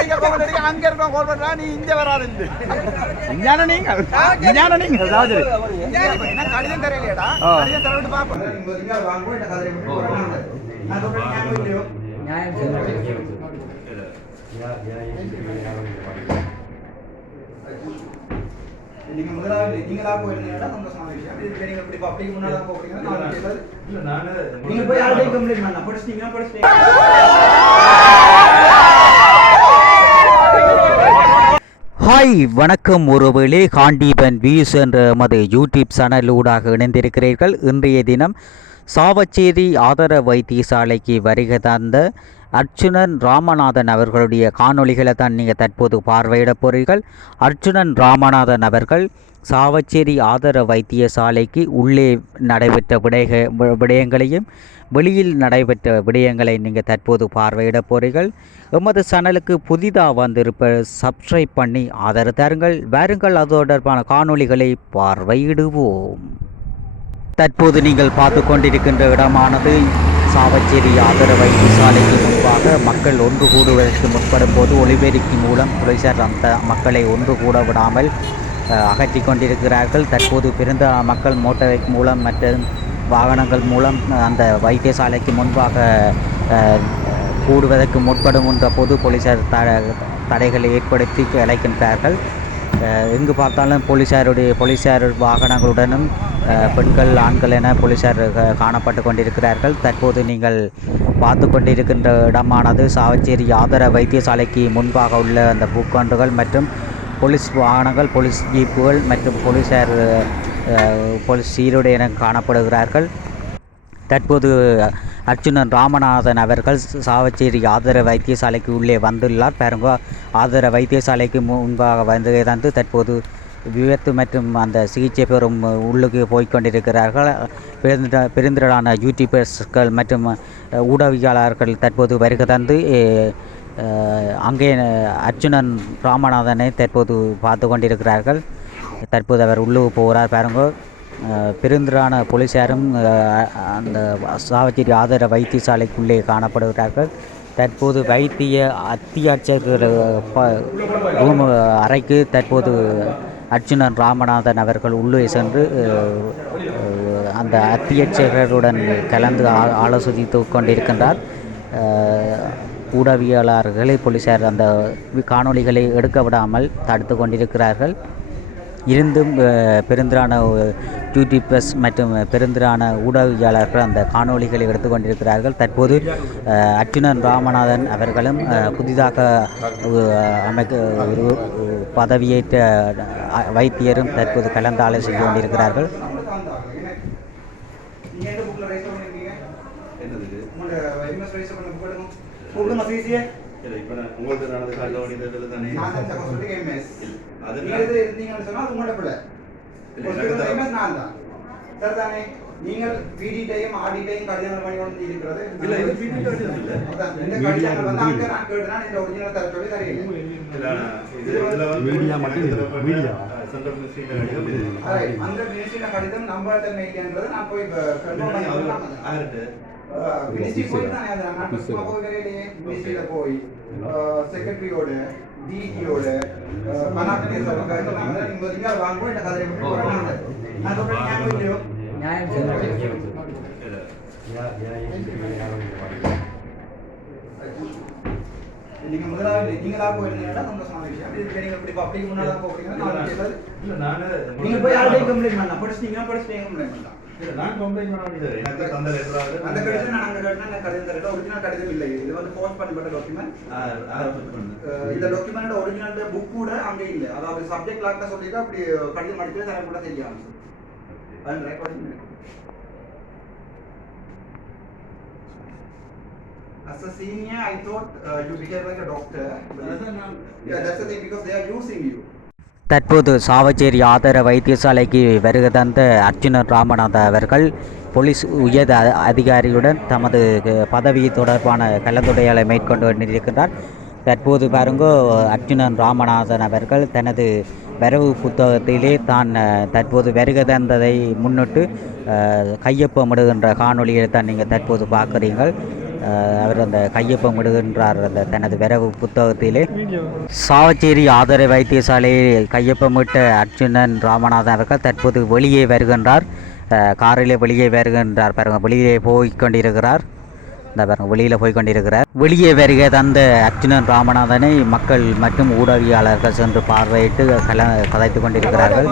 அங்க இருக்கோம் கால் பண்றா நீ இங்க வராது ஞான நீங்க ஞான நீங்க ராஜரி என்ன கடிதம் தெரியலையடா கடிதம் தரவிட்டு பாப்போம் நீங்க இங்க வாங்க இந்த கதையை விட்டு போறாங்க நான் சொல்றேன் ஞாபகம் இல்லையோ நியாயம் நீங்க முதலாவது நீங்களா போயிருந்தீங்கன்னா சந்தோஷமான விஷயம் இது நீங்க இப்படி பப்ளிக் முன்னால போறீங்கன்னா நான் கேட்கறது இல்ல நானே நீங்க போய் யார்கிட்ட கம்ப்ளைன்ட் பண்ணா படிச்சீங்க ஹாய் வணக்கம் ஒருவேளை காண்டீபன் வியூஸ் என்ற எமது யூடியூப் சேனலூடாக இணைந்திருக்கிறீர்கள். இன்றைய தினம் சாவச்சேரி ஆதார வைத்தியசாலைக்கு வருகை தந்த அர்ச்சுனன் ராமநாதன் அவர்களுடைய காணொளிகளை தான் நீங்கள் தற்போது பார்வையிட போகிறீர்கள். அர்ச்சுனன் ராமநாதன் அவர்கள் சாவச்சேரி ஆதார வைத்தியசாலைக்கு உள்ளே நடைபெற்ற விடயங்களையும் வெளியில் நடைபெற்ற விடயங்களை நீங்கள் தற்போது பார்வையிட போகிறீர்கள். எமது சேனலுக்கு புதிதாக வந்திருப்ப சப்ஸ்கிரைப் பண்ணி ஆதரவு தாருங்கள். வாருங்கள் அது தொடர்பான காணொளிகளை பார்வையிடுவோம். தற்போது நீங்கள் பார்த்து கொண்டிருக்கின்ற இடமானது சாவச்சேரி ஆதார வைத்தியசாலைக்கு முன்பாக மக்கள் ஒன்று கூடுவதற்கு முற்படும் போது ஒலிபெருக்கி மூலம் போலீசார் அந்த மக்களை ஒன்று கூட விடாமல் அகற்றி கொண்டிருக்கிறார்கள். தற்போது பிறந்த மக்கள் மோட்டார் பைக் மூலம் மற்றும் வாகனங்கள் மூலம் அந்த வைத்தியசாலைக்கு முன்பாக கூடுவதற்கு முற்படும் என்ற போது போலீசார் தடைகளை ஏற்படுத்தி அழைக்கின்றார்கள். எங்கு பார்த்தாலும் போலீசார் வாகனங்களுடனும் பெண்கள் ஆண்கள் என போலீசார் காணப்பட்டு கொண்டிருக்கிறார்கள். தற்போது நீங்கள் பார்த்து கொண்டிருக்கின்ற இடமானது சாவச்சேரி ஆதார வைத்தியசாலைக்கு முன்பாக உள்ள அந்த பூக்காண்டுகள் மற்றும் போலீஸ் வாகனங்கள், போலீஸ் ஜீப்புகள் மற்றும் போலீஸ் சீருடை என காணப்படுகிறார்கள். தற்போது அர்ச்சுனன் ராமநாதன் அவர்கள் சாவச்சேரி ஆதார வைத்தியசாலைக்கு உள்ளே வந்துள்ளார். பாருங்க, ஆதார வைத்தியசாலைக்கு முன்பாக வந்து தந்து தற்போது விபத்து மற்றும் அந்த சிகிச்சை பெறும் உள்ளுக்கு போய்கொண்டிருக்கிறார்கள். பெருந்திரளான யூடியூபர்ஸ்கள் மற்றும் ஊடகவியலாளர்கள் தற்போது வருகை தந்து அங்கே அர்ச்சுனன் ராமநாதனை தற்போது பார்த்து கொண்டிருக்கிறார்கள். தற்போது அவர் உள்ளுக்கு போகிறார். பாருங்க, பெருந்திரான போலீசாரும் அந்த சாவச்சேரி ஆதார வைத்தியசாலைக்குள்ளே காணப்படுகிறார்கள். தற்போது அத்தியாட்சியர் ரூம் அறைக்கு தற்போது அர்ச்சுனன் ராமநாதன் அவர்கள் உள்ளே சென்று அந்த அத்தியட்சகருடன் கலந்து ஆலோசித்து கொண்டிருக்கின்றார். ஊடகவியலாளர்களை போலீசார் அந்த காணொளிகளை எடுக்க விடாமல் தடுத்து கொண்டிருக்கிறார்கள். இருந்தும் பெருந்திரான யூடியூபர்ஸ் மற்றும் பெருந்திரான ஊடகவியலாளர்கள் அந்த காணொளிகளை எடுத்துக்கொண்டிருக்கிறார்கள். தற்போது அர்ச்சுனன் ராமநாதன் அவர்களும் புதிதாக பதவியேற்ற வைத்தியரும் தற்போது கலந்து ஆலோசித்து கொண்டிருக்கிறார்கள். நீங்கள் பிடிடையும் ஆடிடையும் கடிதங்கள் பண்ணி கொண்டு இருக்கிறது இல்ல இது பிடி கடிதம் இல்ல இந்த கடிதங்கள் வந்து அங்க நான் கேட்டேன் இந்த ஒரிஜினல் தர சொல்லி தரீங்க இதுல மீடியா மட்டும் மீடியா சென்ட்ரல் மினிஸ்ட்ரியில கடிதம் இது அந்த மினிஸ்ட்ரியில கடிதம் நம்பர் மெயில்ன்றது நான் போய் கன்ஃபார்ம் பண்ணி ஆயிட்டு மினிஸ்ட்ரி போய் நான் நான் சும்மா போய் வேலையிலே மினிஸ்ட்ரியில போய் செக்ரட்டரியோட டிடியோட பனாட்டனி சர்வகாரங்க நாங்க நீங்க இங்க வாங்குவோம் இந்த கதையை விட்டு போறாங்க நான் சொல்றேன் ஞாபகம் இல்லையோ நீங்க முதலாவது நீங்களா போயிருந்தீங்கன்னா சந்தோஷமான விஷயம் இது நீங்க இப்படி பப்ளிக் முன்னால போறீங்கன்னா நான் கேட்கறது இல்ல நானே நீங்க போய் யார்கிட்ட கம்ப்ளைன்ட் பண்ணா படிச்சீங்க கம்ப்ளைன்ட் பண்ணலாம் இல்ல நான் கம்ப்ளைன்ட் பண்ண வேண்டியது எனக்கு தந்த லெட்டராவது அந்த கடிதம் நான் அங்க கேட்டா நான் கடிதம் தரல ஒரிஜினல் கடிதம் இல்ல இது வந்து போஸ்ட் பண்ணப்பட்ட டாக்குமெண்ட் இந்த டாக்குமெண்ட் ஒரிஜினல் புக் கூட அங்க இல்ல அதாவது சப்ஜெக்ட் லாக்ல சொல்லிட்டா அப்படி கடிதம் அடிச்சு தர கூட தெரியாது and recording as a senior I thought you behave like a doctor yeah that's the thing because they are using you. தற்போது சாவச்சேரி ஆதார வைத்தியசாலைக்கு வருகை தந்த அர்ச்சுனன் ராமநாதன் அவர்கள் போலீஸ் உயர் அதிகாரியுடன் தமது பதவி தொடர்பான கலந்துரையாடலை மேற்கொண்டு கொண்டிருக்கிறார். தற்போது பாருங்கோ, அர்ச்சுனன் ராமநாதன் அவர்கள் தனது வரவு புத்தகத்திலே தான் தற்போது வருகை தந்ததை முன்னிட்டு கையொப்பமிடுகின்ற காணொலியை தான் நீங்கள் தற்போது பார்க்குறீங்கள். அவர் அந்த கையொப்பம் விடுகின்றார் அந்த தனது வரவு புத்தகத்திலே. சாவச்சேரி ஆதரவு வைத்தியசாலையில் கையொப்பமிட்ட அர்ஜுனன் ராமநாதன் அவர்கள் தற்போது வெளியே வருகின்றார். காரிலே வெளியே வருகின்றார். பாருங்கள், வெளியே போய் கொண்டிருக்கிறார். இந்த பாருங்கள், வெளியில் போய் கொண்டிருக்கிறார். வெளியே வருகை தந்த அர்ஜுனன் ராமநாதனை மக்கள் மற்றும் ஊடகவியலாளர்கள் சென்று பார்வையிட்டு கதைத்து கொண்டிருக்கிறார்கள்.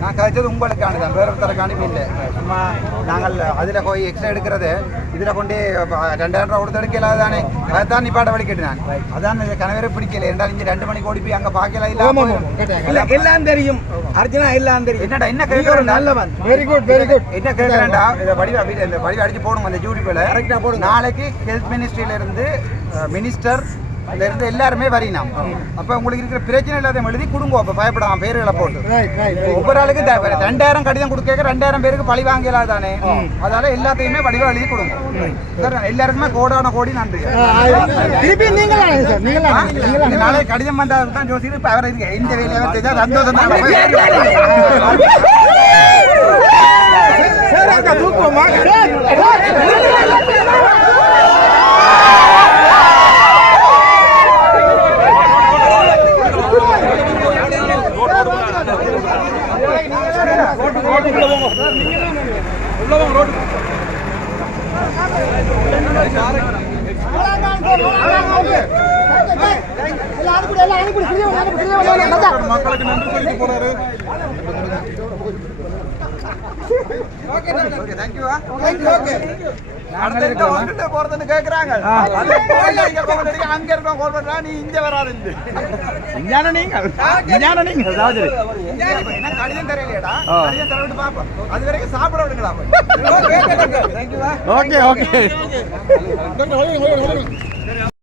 நான் கதைச்சது உங்களுக்கான தான், வேறு ஒருத்தருக்கான இல்லை. சும்மா நாங்கள் அதில் போய் எக்ஸ்ட்ரா எடுக்கிறது இதில் கொண்டு 2000 ரூபா கொடுத்து எடுக்கல தானே, அதைத்தான் நிப்பாட்ட வழி கேட்டுனான். அதான் கனவேற பிடிக்கல. ரெண்டாலும் இங்கே 2 மணிக்கு ஓடி போய் அங்கே பார்க்கல. இல்லை எல்லாம் தெரியும் அர்ஜுனா, எல்லாம் தெரியும். என்னடா என்ன கேட்குறேன், நல்லவன், வெரி குட் வெரி குட். என்ன கேட்குறேன்டா, இந்த வடிவ அடிச்சு போடும் அந்த யூடியூப்ல கரெக்டாக போடும். நாளைக்கு ஹெல்த் மினிஸ்ட்ரியிலேருந்து மினிஸ்டர் இருந்து எல்லாருமே வரையினாம். அப்போ உங்களுக்கு இருக்கிற பிரச்சனை எல்லாத்தையும் எழுதி கொடுங்க. அப்போ பயப்படாம பேர்களை போட்டு ஒவ்வொரு ஆளுக்கு 2000 கடிதம் கொடுக்க 2000 பேருக்கு பழி வாங்கலாம் தானே. அதால எல்லாத்தையுமே வடிவா எழுதி கொடுங்க. எல்லாருக்குமே கோடான கோடி நன்றி. நாளை கடிதம் வந்தால் தான் ஜோசியர் இப்போ அவர் இந்த வேலையை செஞ்சா சந்தோஷம் மக்களுக்கு நன்றி சொல்லி போறாரு. போறதுன்னு கேக்குறாங்க. அங்க இருக்கோம் கால் பண்றா, நீ இங்க வராது. கடிதம் தெரியலையடா, கடிதம் தர விட்டு பாப்போம். அது வரைக்கும் சாப்பிட விடுங்களா. Okay okay.